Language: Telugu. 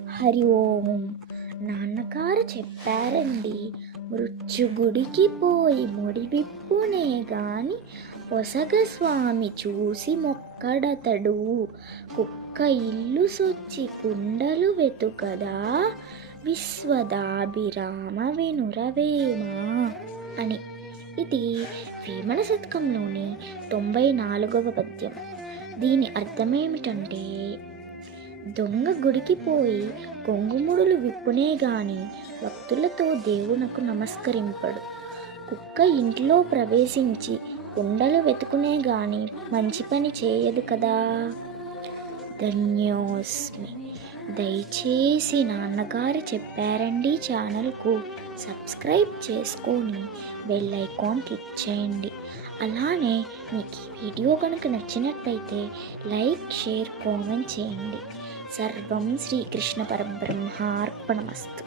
హరి ఓం. నాన్నగారు చెప్పారండి, మృత్యుగుడికి పోయి ముడివిప్పునే గాని పొసగ స్వామి చూసి మొక్కడతడు. కుక్క ఇల్లు సొచ్చి కుండలు వెతుకదా, విశ్వదాభిరామ వినురవేమా అని. ఇది వేమన శతకంలోని 94వ పద్యం. దీని అర్థమేమిటంటే, దొంగ గుడికి పోయి కొంగుముడులు విప్పునే గాని భక్తులతో దేవునకు నమస్కరింపడు. కుక్క ఇంట్లో ప్రవేశించి కుండలు వెతుకునే గాని మంచి పని చేయదు కదా. ధన్యోస్మి. దయచేసి నాన్నగారు చెప్పారండి ఛానల్కు సబ్స్క్రైబ్ చేసుకొని బెల్ ఐకాన్ క్లిక్ చేయండి. అలానే మీకు ఈ వీడియో కనుక నచ్చినట్లయితే లైక్, షేర్, కామెంట్ చేయండి. సర్వం శ్రీకృష్ణ పరబ్రహ్మార్పణమస్తు.